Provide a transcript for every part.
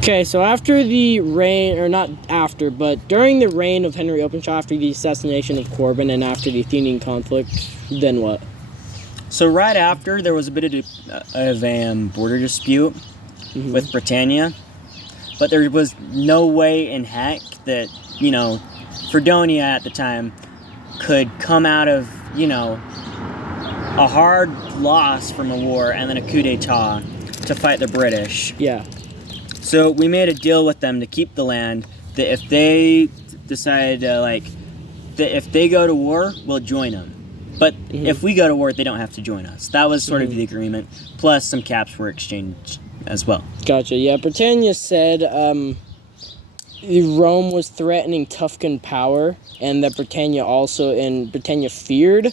Okay, so after the reign, or not after, but during the reign of Henry Openshaw, after the assassination of Corbin and after the Athenian conflict, then what? So right after, there was a bit of a border dispute with Britannia, but there was no way in heck that, Fardonia at the time could come out of, a hard loss from a war and then a coup d'etat to fight the British. Yeah. So we made a deal with them to keep the land, that if they decide, that if they go to war, we'll join them. But if we go to war, they don't have to join us. That was sort of the agreement, plus some caps were exchanged as well. Gotcha. Yeah, Britannia said Rome was threatening Tuscan power, and that Britannia feared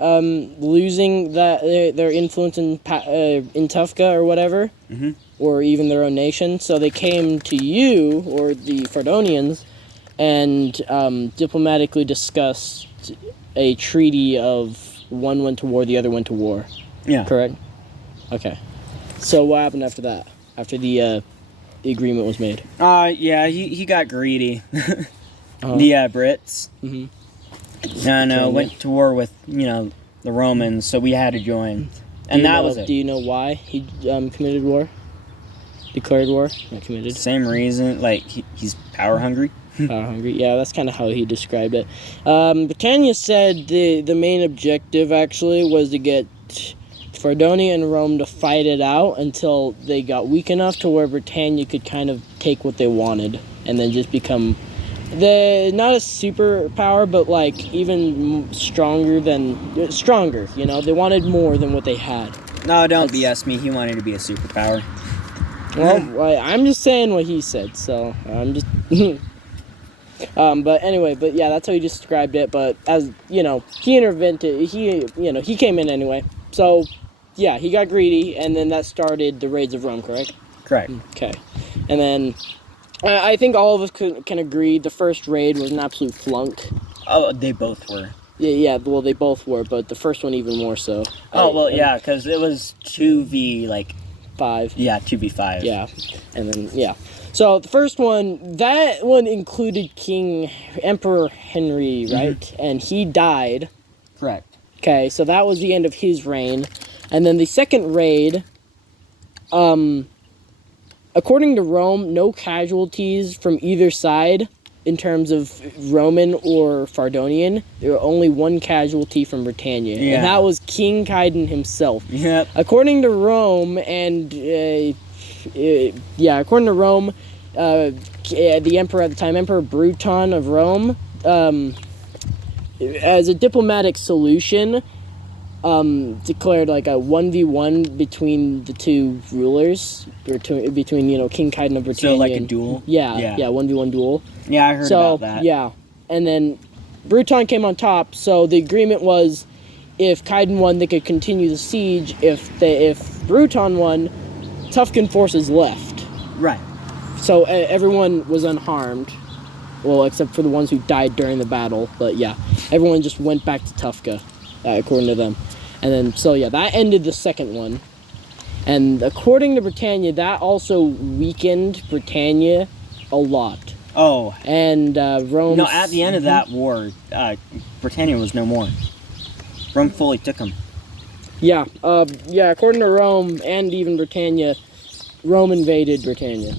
losing their influence in Tusca or whatever, or even their own nation. So they came to you, or the Fardonians, and diplomatically discussed a treaty of one went to war, the other went to war. Yeah. Correct? Okay. So what happened after that? After the agreement was made? Yeah, he got greedy. The Brits. Went to war with, the Romans, so we had to join. And that was it. Do you know why he committed war? Declared war? Not committed. Same reason, he's power hungry. Power hungry. Yeah, that's kind of how he described it. Britannia said the main objective actually was to get Fardonia and Rome to fight it out until they got weak enough to where Britannia could kind of take what they wanted and then just become not a superpower, but even stronger. They wanted more than what they had. No, don't BS me. He wanted to be a superpower. Well, I'm just saying what he said, so I'm just. But anyway, yeah, that's how he described it. But as he intervened. He came in anyway. So, yeah, he got greedy, and then that started the raids of Rome. Correct. Correct. Okay, and then I think all of us can agree the first raid was an absolute flunk. Oh, they both were. Yeah. Well, they both were, but the first one even more so. Yeah, because it was 2v 5. Yeah, 2v5. Yeah, and then yeah. So the first one, that one included Emperor Henry, right? And he died. Correct. Okay, so that was the end of his reign. And then the second raid, according to Rome, no casualties from either side in terms of Roman or Fardonian. There were only one casualty from Britannia, and that was King Caedmon himself. Yep. According to Rome, the emperor at the time, Emperor Bruton of Rome, as a diplomatic solution, declared a 1v1 between the two rulers, between King Caedmon of Britannia. So a duel? Yeah, 1v1 duel. Yeah, I heard about that. Yeah, and then Bruton came on top, so the agreement was if Caedmon won, they could continue the siege. If Bruton won, Tuscan forces left. Right. So everyone was unharmed. Well, except for the ones who died during the battle. But yeah, everyone just went back to Tusca, according to them. And then, that ended the second one. And according to Britannia, that also weakened Britannia a lot. Oh. And Rome... No, at the end of that war, Britannia was no more. Rome fully took them. Yeah, according to Rome and even Britannia, Rome invaded Britannia.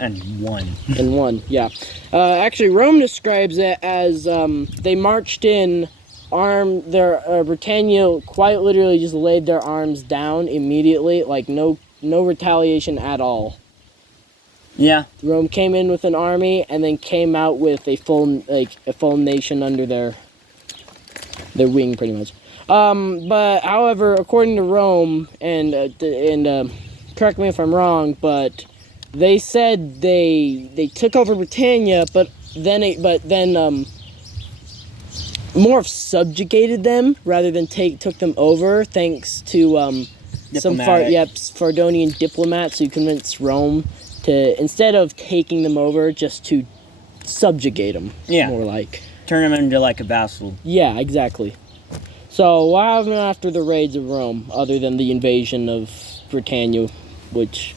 And won. Yeah. Actually, Rome describes it as they marched in, Britannia quite literally just laid their arms down immediately, no retaliation at all. Yeah. Rome came in with an army and then came out with a full nation under their wing, pretty much. But however, according to Rome, and correct me if I'm wrong, but they said they took over Britannia, but then more of subjugated them rather than took them over, thanks to some Fardonian diplomats who convinced Rome to, instead of taking them over, just to subjugate them. Yeah. More like. Turn them into a vassal. Yeah, exactly. So what happened after the raids of Rome, other than the invasion of Britannia, which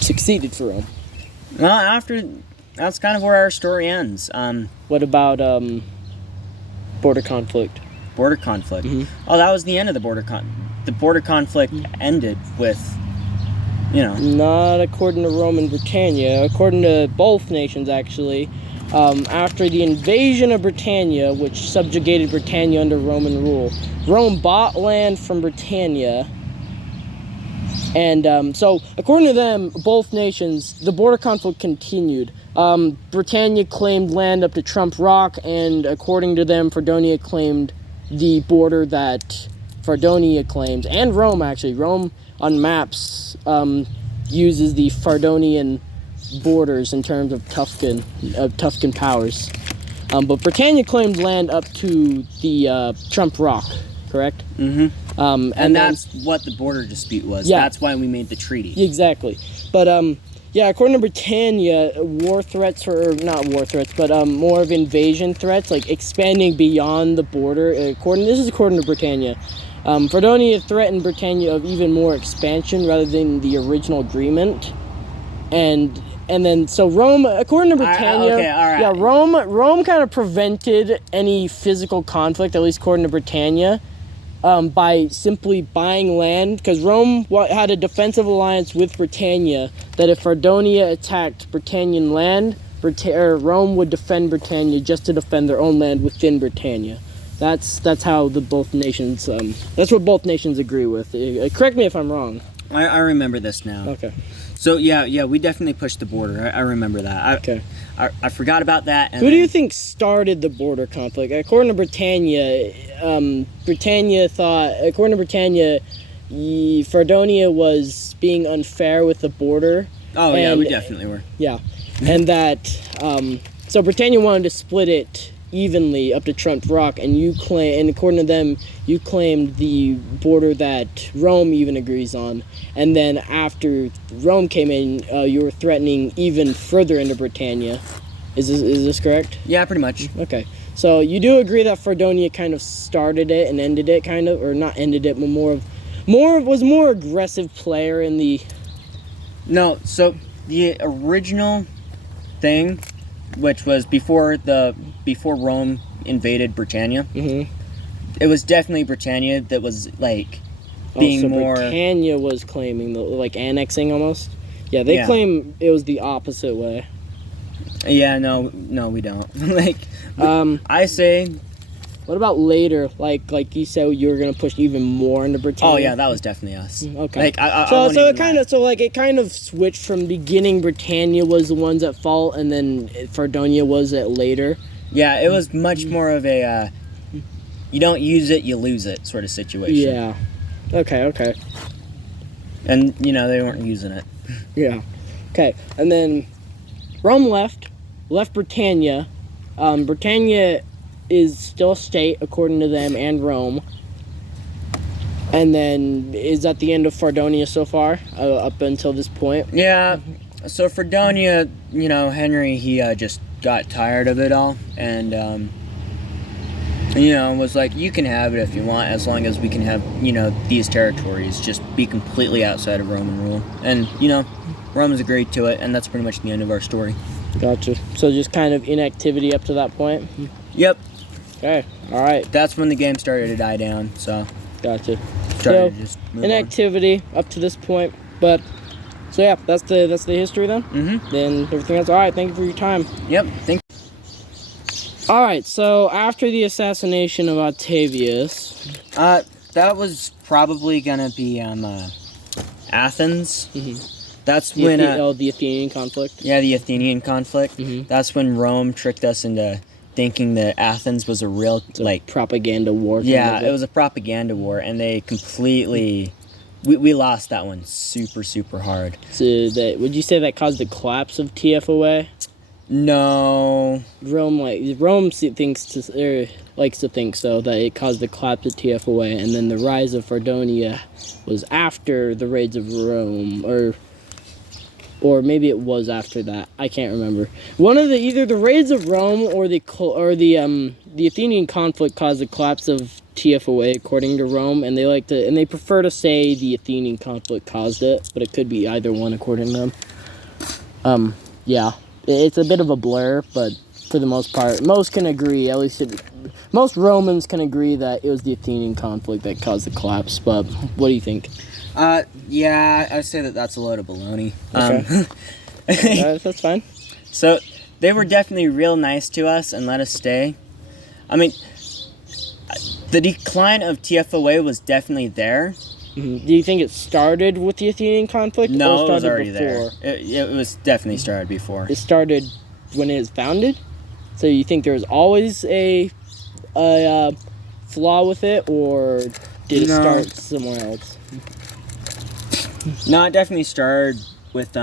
succeeded for Rome. Well, after that's kind of where our story ends. What about border conflict? Border conflict. Mhm. Oh, that was the end of the the border conflict ended with, Not according to Rome and Britannia. According to both nations, actually. After the invasion of Britannia, which subjugated Britannia under Roman rule, Rome bought land from Britannia. And so, according to them, both nations, the border conflict continued. Britannia claimed land up to Trump Rock, and according to them, Fardonia claimed the border that Fardonia claims, and Rome, actually. Rome, on maps, uses the Fardonian borders in terms of Tuscan powers. But Britannia claimed land up to the Trump Rock, correct? Mm-hmm. And that's what the border dispute was. Yeah. That's why we made the treaty. Exactly. But yeah, according to Britannia, war threats, or not war threats, but more of invasion threats, like expanding beyond the border. This is according to Britannia. Fardonia threatened Britannia of even more expansion rather than the original agreement. And then, so Rome, according to Britannia, okay, all right. yeah, Rome kind of prevented any physical conflict, at least according to Britannia, by simply buying land, because Rome had a defensive alliance with Britannia that if Fardonia attacked Britannian land, Rome would defend Britannia just to defend their own land within Britannia. That's how both nations. That's what both nations agree with. Correct me if I'm wrong. I remember this now. Okay. So yeah, we definitely pushed the border. I remember that. Okay. I forgot about that. And Who do you think started the border conflict? According to Britannia, Fardonia was being unfair with the border. Oh yeah, we definitely were. Yeah, and that so Britannia wanted to split it evenly up to Trump Rock, and according to them, you claimed the border that Rome even agrees on, and then after Rome came in, you were threatening even further into Britannia. Is this correct? Yeah, pretty much. Okay, so you do agree that Fardonia kind of started it and ended it, kind of, or not ended it, but was more aggressive player in the. No, so the original thing, which was before Rome invaded Britannia, Mm-hmm. it was definitely Britannia that was like being more. Britannia was claiming annexing almost. Yeah, they claim it was the opposite way. Yeah, no, we don't. I say. What about later? Like you said, you were gonna push even more into Britannia. Oh yeah, that was definitely us. Okay. So it kind of switched from beginning. Britannia was the ones at fault, and then Fardonia was at later. Yeah, it was much more of a you don't use it, you lose it sort of situation. Yeah. Okay. And they weren't using it. Yeah. Okay, and then Rome left Britannia. Britannia is still a state according to them and Rome. And then is that the end of Fardonia so far, up until this point? Yeah. So Fardonia, Henry, he just got tired of it all, and was like, you can have it if you want, as long as we can have these territories just be completely outside of Roman rule. And Rome has agreed to it, and that's pretty much the end of our story. Gotcha. So just kind of inactivity up to that point? Yep. Okay, alright. That's when the game started to die down, so. Gotcha. Started to just move inactivity up to this point, but. So yeah, that's the history then? Mm-hmm. Then everything else. Alright, thank you for your time. Yep, thank you. Alright, so after the assassination of Octavius. That was probably gonna be Athens. Mm-hmm. That's when the Athenian conflict. Yeah, the Athenian conflict. Mm-hmm. That's when Rome tricked us into thinking that Athens was a real propaganda war. Yeah, it was a propaganda war, and they completely we lost that one super, super hard. So would you say that caused the collapse of TFOA? No. Rome likes to think so, that it caused the collapse of TFOA, and then the rise of Fardonia was after the raids of Rome, or maybe it was after that. I can't remember. One of either the raids of Rome or the Athenian conflict caused the collapse of TFOA according to Rome, and they prefer to say the Athenian conflict caused it, but it could be either one according to them. Yeah, it's a bit of a blur, but for the most part, most can agree. At least most Romans can agree that it was the Athenian conflict that caused the collapse. But what do you think? Yeah, I'd say that's a load of baloney. Okay. That's fine. So they were definitely real nice to us and let us stay. I mean, the decline of TFOA was definitely there. Mm-hmm. Do you think it started with the Athenian conflict? No, or it was already before? there. It was definitely started before. It started when it was founded? So you think there was always a flaw with it, or did it start somewhere else? No, it definitely started with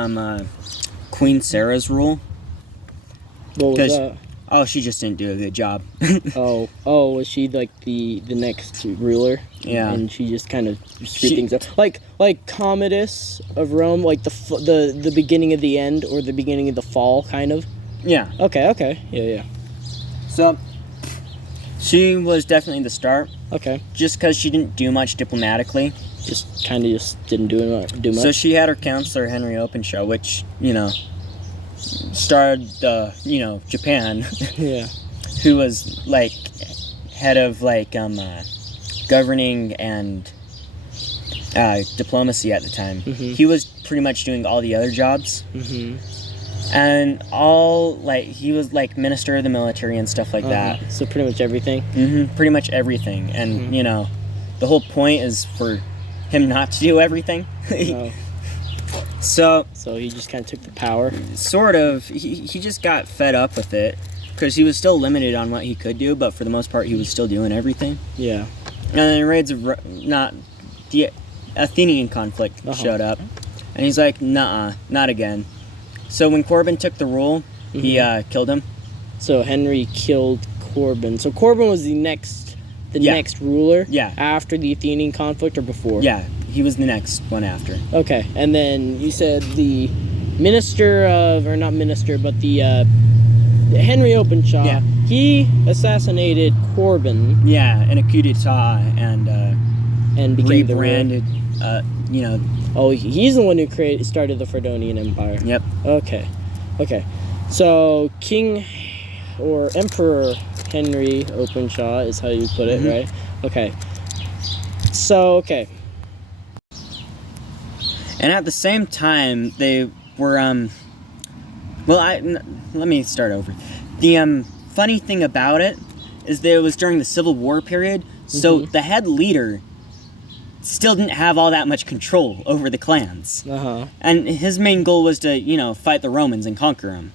Queen Sarah's rule. What was that? Oh, she just didn't do a good job. oh, was she like the next ruler? Yeah. And she just kind of screwed things up, like Commodus of Rome, like the beginning of the end, or the beginning of the fall, kind of. Yeah. Okay. Yeah. So, she was definitely the start. Okay. Just because she didn't do much diplomatically. Just didn't do much. So she had her counselor, Henry Openshaw, which, started, Japan. Yeah. Who was, head of, governing and diplomacy at the time. Mm-hmm. He was pretty much doing all the other jobs. Mm-hmm. And he was minister of the military and stuff like that. So pretty much everything? Mm-hmm, pretty much everything. And, the whole point is for him not to do everything. Oh. So he just kind of took the power? Sort of. He just got fed up with it. Because he was still limited on what he could do, but for the most part he was still doing everything. Yeah. And then raids of the Athenian conflict showed up. And he's like, nuh-uh, not again. So when Corbin took the rule, he killed him. So Henry killed Corbin. So Corbin was the next ruler? Yeah. After the Athenian conflict or before? Yeah, he was the next one after. Okay, and then you said the Henry Openshaw, he assassinated Corbin. Yeah, in a coup d'etat and became rebranded, Oh, he's the one who started the Fardonian Empire. Yep. Okay. So King or Emperor Henry Openshaw is how you put it, right? Okay. So, okay. And at the same time, they were, let me start over. The, funny thing about it is that it was during the Civil War period, so the head leader still didn't have all that much control over the clans. And his main goal was to, fight the Romans and conquer them.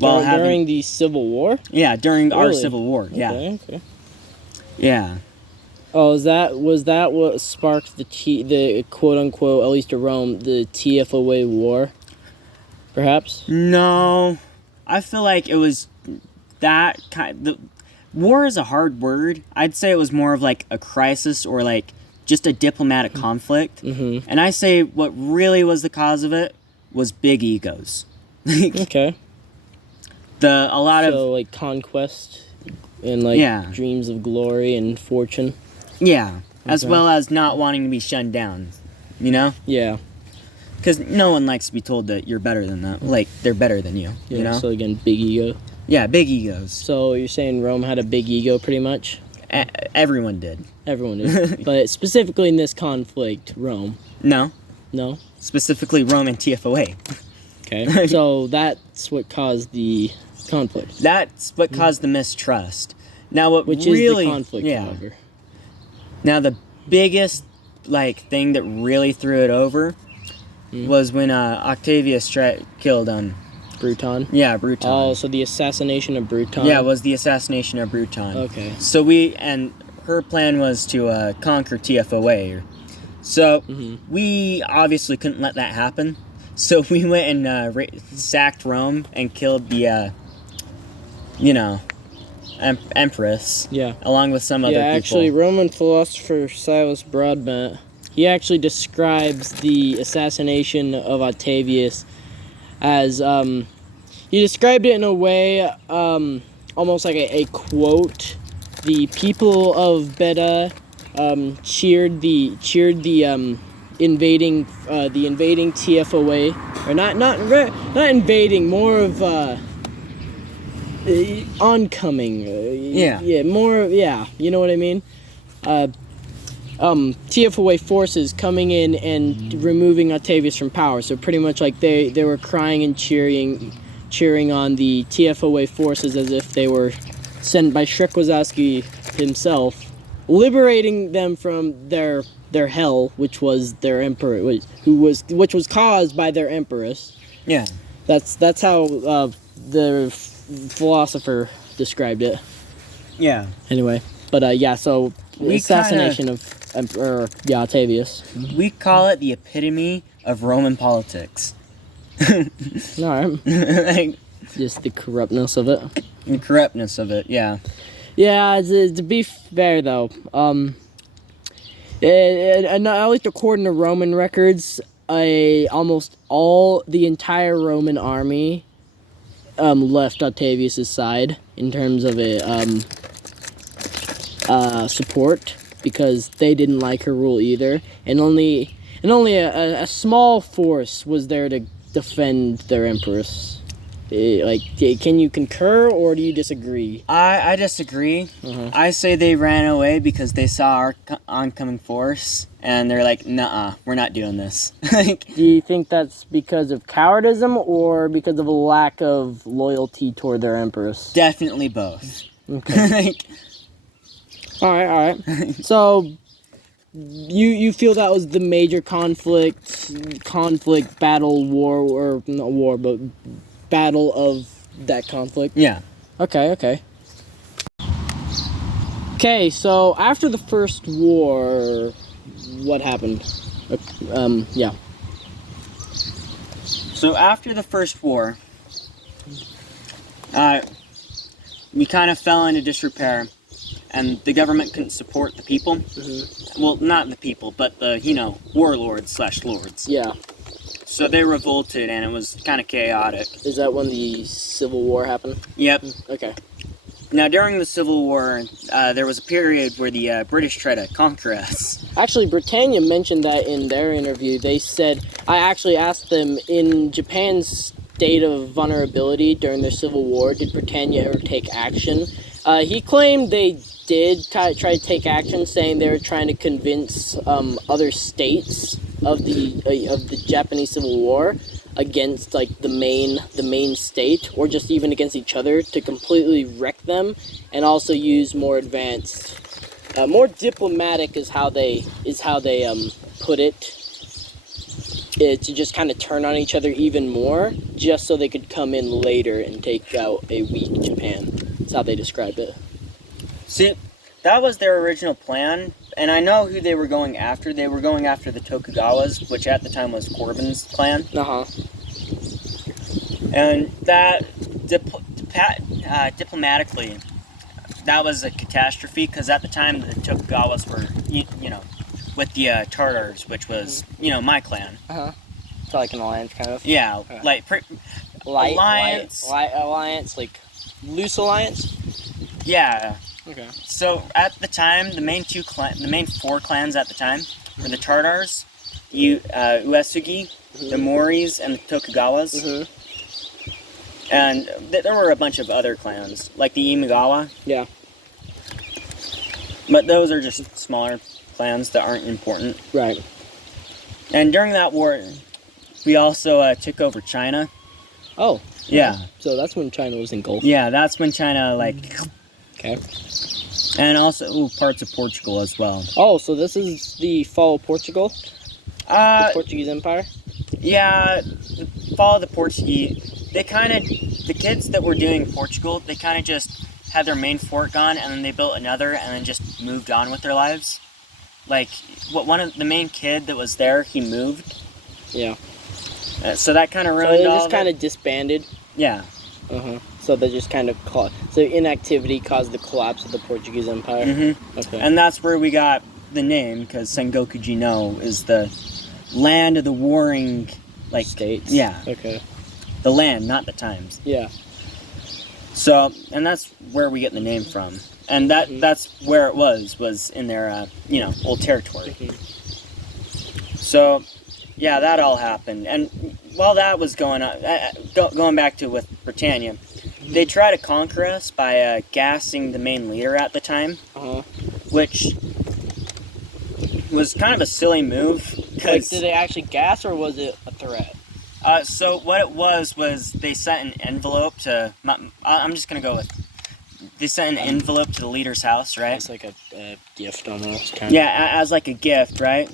During the Civil War? Yeah, during our Civil War, yeah. Okay. Yeah. Oh, was that what sparked the quote-unquote, at least to Rome, the TFOA war? Perhaps? No. I feel like it was that kind... war is a hard word. I'd say it was more of like a crisis or like just a diplomatic conflict. And I say what really was the cause of it was big egos. Okay. So like conquest and dreams of glory and fortune. Yeah, as well as not wanting to be shunned down, Yeah. Because no one likes to be told that you're better than them, like they're better than you, you know? So again, big ego. Yeah, big egos. So you're saying Rome had a big ego pretty much? Everyone did. Everyone did. But specifically in this conflict, Rome. No. Specifically Rome and TFOA. Okay. So that's what caused the conflict. That's what caused the mistrust. Now Which is the conflict, however. Now the biggest thing that really threw it over was when Octavius killed Bruton? Yeah, Bruton. Oh, so the assassination of Bruton? Yeah, it was the assassination of Bruton. Okay. So her plan was to conquer TFOA. So we obviously couldn't let that happen. So we went and sacked Rome and killed the, Empress. Yeah. Along with some other people. Yeah, actually, Roman philosopher Silas Broadbent, he actually describes the assassination of Octavius as, he described it in a way, almost like a quote the people of Beta cheered the invading TFOA, or not invading, more of oncoming. You know what I mean. TFOA forces coming in and removing Octavius from power. So pretty much like they were crying and cheering on the TFOA forces as if they were sent by Shrek Wazowski himself, liberating them from their hell, which was their emperor, which was caused by their empress. Yeah. That's how the philosopher described it. Yeah. Anyway, but so assassination of Emperor Octavius. We call it the epitome of Roman politics. Alright. Like, just the corruptness of it. The corruptness of it, yeah. Yeah, to be fair though, at least according to Roman records, almost the entire Roman army left Octavius's side in terms of support, because they didn't like her rule either, and only a small force was there to defend their empress. Can you concur or do you disagree? I disagree. I say they ran away because they saw our oncoming force, and they're like, "Nuh-uh, we're not doing this." Do you think that's because of cowardism or because of a lack of loyalty toward their empress? Definitely both. Okay. All right. So, you feel that was the major conflict, battle, war, or not war, but battle of that conflict? Yeah. Okay. Okay, so after the first war, what happened? Yeah. So after the first war, we kind of fell into disrepair. And the government couldn't support the people. Mm-hmm. Well, not the people, but the, warlords/lords. Yeah. So they revolted, and it was kind of chaotic. Is that when the Civil War happened? Yep. Okay. Now, during the Civil War, there was a period where the British tried to conquer us. Actually, Britannia mentioned that in their interview. They said, I actually asked them, in Japan's state of vulnerability during their Civil War, did Britannia ever take action? He claimed they did try to take action, saying they were trying to convince other states of the Japanese Civil War against the main state, or just even against each other, to completely wreck them, and also use more advanced, more diplomatic is how they put it, to just kind of turn on each other even more, just so they could come in later and take out a weak Japan. That's how they described it. See, that was their original plan, and I know who they were going after. They were going after the Tokugawas, which at the time was Corbin's clan. And that, diplomatically, that was a catastrophe, because at the time the Tokugawas were, with the Tartars, which was, my clan. So like an alliance, kind of? Yeah, alliance. Alliance, like loose alliance? Yeah. Okay. So at the time, the main four clans at the time were the Tartars, the Uesugi, the Moris, and the Tokugawas. And there were a bunch of other clans, like the Imagawa. Yeah. But those are just smaller clans that aren't important. Right. And during that war, we also took over China. Oh. Yeah. So that's when China was engulfed. Yeah, that's when China, Okay. And also parts of Portugal as well. Oh, so this is the fall of Portugal? The Portuguese Empire? Yeah, the fall of the Portuguese. The kids that were doing Portugal, they kind of just had their main fort gone, and then they built another, and then just moved on with their lives. One of the main kid that was there, he moved. Yeah. So that kind of ruined all of it. So they just kind of disbanded? Yeah. So they just kind of so inactivity caused the collapse of the Portuguese Empire. Okay. And that's where we got the name, because Sengoku no is the land of the warring states. Yeah. Okay. The land, not the times. Yeah. So, and that's where we get the name from. and that's where it was in their old territory. So, yeah, that all happened, and while that was going on, going back to with Britannia, they tried to conquer us by gassing the main leader at the time, which was kind of a silly move. Like, did they actually gas, or was it a threat? So what it was they sent an envelope to. I'm just gonna go with. They sent an envelope to the leader's house, right? It's like a gift almost. Kind of. Yeah, as like a gift, right?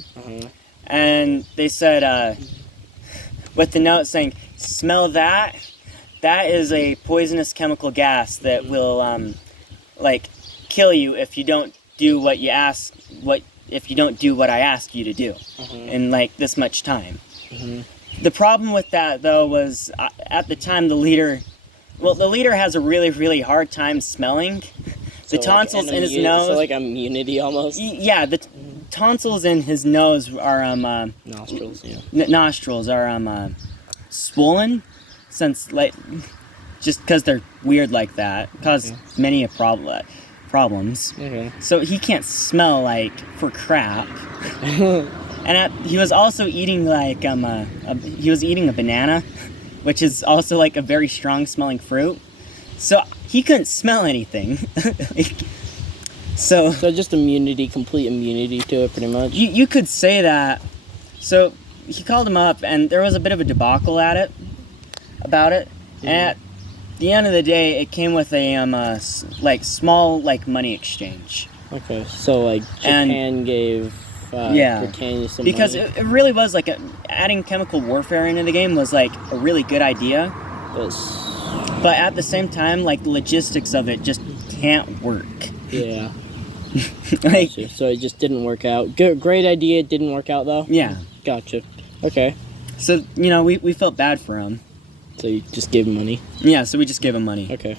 And they said, with the note saying, "Smell that? That is a poisonous chemical gas that will, kill you if you don't do what you ask. If you don't do what I ask you to do in like this much time." The problem with that, though, was at the time the leader has a really, really hard time smelling. The tonsils in his nose. So like immunity almost. Yeah, the tonsils in his nose are nostrils. Yeah. Nostrils are swollen, since like just because they're weird like that, cause many problems. Okay. So he can't smell like for crap. And he was also eating like he was eating a banana, which is also like a very strong smelling fruit. So he couldn't smell anything. So just complete immunity to it, pretty much. You could say that. So he called him up, and there was a bit of a debacle about it. And at the end of the day, it came with a small money exchange. Okay, so like Japan gave Britannia some because money. it really was like adding chemical warfare into the game was like a really good idea. But at the same time, like logistics of it just can't work. Yeah. Like, so it just didn't work out. Great idea, it didn't work out though? Yeah. Gotcha. Okay. So, we felt bad for him. So you just gave him money? Yeah, so we just gave him money. Okay.